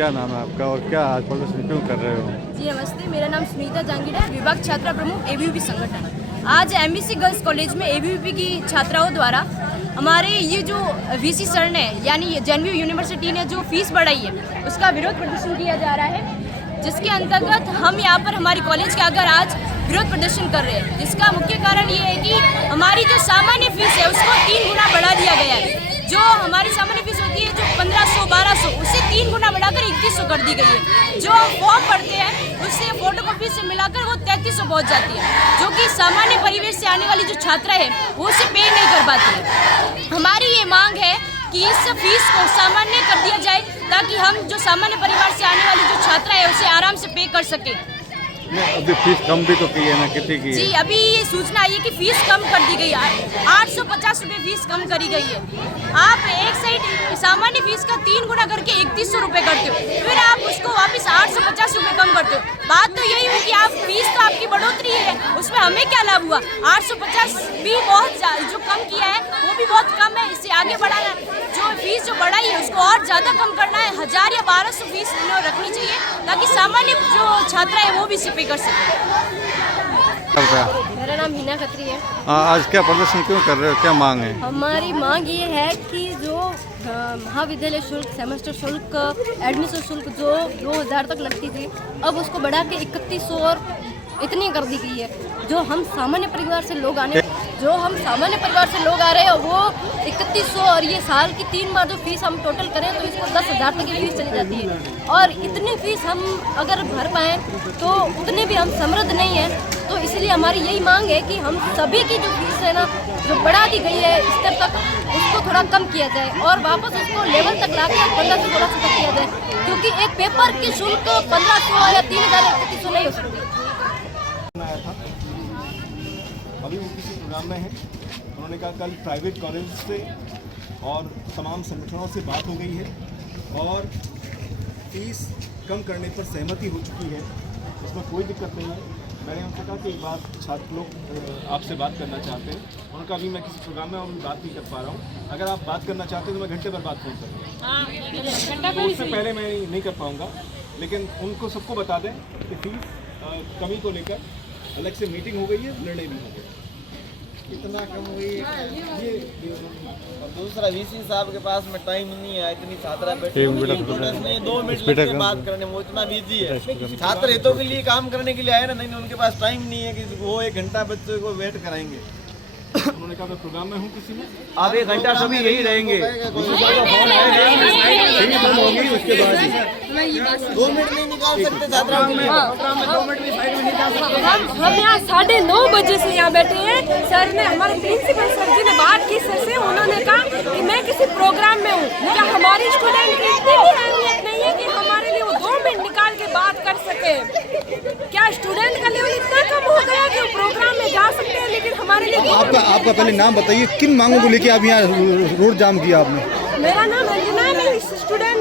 क्या नाम है आपका और क्या आज प्रदर्शन क्यों कर रहे हो? जी नमस्ते, मेरा नाम सुनीता जहांगीर है, विभाग छात्रा प्रमुख एबीवीपी संगठन। आज एमबीसी गर्ल्स कॉलेज में एबीवीपी की छात्राओं द्वारा हमारे ये जो वीसी सर ने यानी जेएनयू यूनिवर्सिटी ने जो फीस बढ़ाई है उसका विरोध प्रदर्शन किया जा रहा है, जिसके अंतर्गत हम यहाँ पर हमारी कॉलेज के आगे आज विरोध प्रदर्शन कर रहे हैं। जिसका मुख्य कारण ये है कि हमारी जो सामान्य फीस है उसको 3 गुना बढ़ा दिया गया है। जो हमारी सामान्य फीस होती है जो 1500-1200 उससे 3 गुना बढ़ाकर 2100 कर दी गई है। जो हम फॉर्म भरते हैं उससे फोटोकॉपी से मिलाकर वो 3300 पहुँच जाती है, जो कि सामान्य परिवेश से आने वाली जो छात्रा है वो उसे पे नहीं कर पाती है। हमारी ये मांग है कि इस फीस को सामान्य कर दिया जाए ताकि हम जो सामान्य परिवार से आने वाली जो छात्रा है उसे आराम से पे कर सके। अभी फीस कम भी तो की है ना, कितनी की है? जी अभी ये सूचना आई है कि फीस कम कर दी गई है, 850 रुपये फीस कम करी गई है। आप एक साइड सामान्य फीस का 3 गुना करके 3100 रुपये करते हो, फिर आप उसको वापस 850 रुपये कम करते हो। बात तो यही हुई कि आप फीस तो आपकी बढ़ोतरी है, उसमें हमें क्या लाभ हुआ? 850 भी बहुत जो कम किया है वो भी बहुत कम है, इससे आगे बढ़ाना जो फीस जो बढ़ाई है उसको और ज़्यादा कम करना है। 1000 या 1200 फीस रखनी चाहिए ताकि सामान्य जो छात्रा है वो भी इसे पे कर सके। मेरा नाम हिना खत्री है। आज क्या प्रदर्शन क्यों कर रहे हो, क्या मांग है? हमारी मांग ये है कि जो महाविद्यालय शुल्क, सेमेस्टर शुल्क, एडमिशन शुल्क जो 2000 तक लगती थी अब उसको बढ़ा के 3100 और इतनी कर दी गई है। जो हम सामान्य परिवार से लोग आ रहे हैं वो 3100 और ये साल की 3 बार जो फीस हम टोटल करें तो इसको 10,000 तक की फीस चली जाती है। और इतनी फीस हम अगर भर पाएँ तो उतने भी हम समृद्ध नहीं हैं। तो इसलिए हमारी यही मांग है कि हम सभी की जो फीस है ना जो बढ़ा दी गई है स्तर तक उसको थोड़ा कम किया जाए और वापस उसको लेवल तक ला के 1500-1600 तक किया जाए, क्योंकि एक पेपर की शुल्क 1500 या 3000 नहीं हो सकती। अभी वो किसी प्रोग्राम में है, उन्होंने कहा कल प्राइवेट कॉलेज से और तमाम संगठनों से बात हो गई है और फीस कम करने पर सहमति हो चुकी है, उसमें कोई दिक्कत नहीं है। मैंने उनसे कहा कि एक बार छात्र लोग आपसे बात करना चाहते हैं, उनका अभी मैं किसी प्रोग्राम में और बात नहीं कर पा रहा हूँ। अगर आप बात करना चाहते हैं तो मैं घंटे भर बात फोन करूँगा, तो उससे पहले मैं नहीं कर पाऊँगा। लेकिन उनको सबको बता दें कि फीस कमी को लेकर अलग से मीटिंग हो गई है, निर्णय भी हो गया। इतना कम हुई ये और दूसरा वीसी साहब के पास में टाइम नहीं है, इतनी छात्रा बैठी 2 मिनट की बात करने में इतना बिजी है। छात्र हितों के लिए काम करने के लिए आए ना, नहीं उनके पास टाइम नहीं है कि वो 1 घंटा बच्चों को वेट कराएंगे। उन्होंने कहा मैं प्रोग्राम में हूँ किसी में, आप 1 घंटा सभी यही रहेंगे। 2 मिनट नहीं निकाल सकते छात्राओं के लिए। हम यहाँ 9:30 बजे से यहाँ बैठे हैं। सर ने हमारे प्रिंसिपल सर जी ने बात की सर से, उन्होंने कहा कि मैं किसी प्रोग्राम में हूँ। क्या हमारी स्टूडेंट की इतनी भी अहमियत नहीं है कि हमारे लिए वो 2 मिनट निकाल के बात कर सके? क्या स्टूडेंट का लेवल इतना कम हो गया कि वो प्रोग्राम में जा सकते हैं लेकिन हमारे लिए? आपका पहले नाम बताइए, किन मांगों को लेके आप यहाँ रोड जाम किया आपने? मेरा नाम अंजना है, मैं स्टूडेंट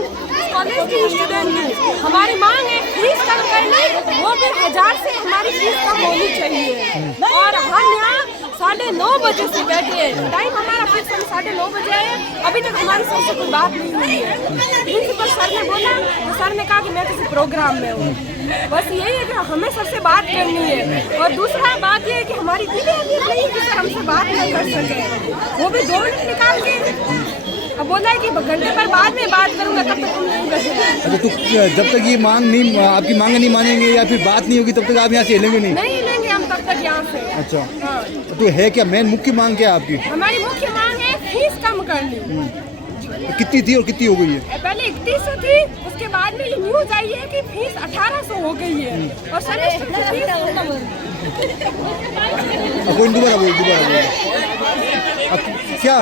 कॉलेज की स्टूडेंट हूँ। हमारी मांग है फीस कम करनी, वो भी 1000 से हमारी फीस कम होनी चाहिए। और हम यहाँ 9:30 बजे से बैठे हैं, टाइम हमारा फिक्स है 9:30 बजे है, अभी तक हमारी सर से कोई बात नहीं हुई है। प्रिंसिपल सर ने बोला, सर ने कहा कि मैं किसी प्रोग्राम में हूँ। बस यही है कि हमें सर से बात करनी है। और दूसरा बात ये है कि हमारी इतनी अहमियत नहीं है कि सर हमसे बात नहीं कर सके, वो भी 2 मिनट निकाल के अब बोला है कि घंटे पर बाद में बात करूंगा, तब तक तुम नहीं बैठेंगे। अच्छा, तो जब तक ये मांग नहीं, आपकी मांग नहीं मानेंगे या फिर बात नहीं होगी तब तक आप यहाँ से हिलेंगे नहीं? नहीं हिलेंगे हम तब तक यहाँ से। अच्छा, हाँ। तो है क्या मेन मुख्य मांग क्या है आपकी? हमारी मुख्य मांग है फीस कम करनी। कितनी थी और कितनी हो गई है? पहले 3100 थी, उसके बाद में ये न्यूज आई है कि फीस 1800 हो गई है और सेमेस्टर की फीस दोबारा बोल। अब क्या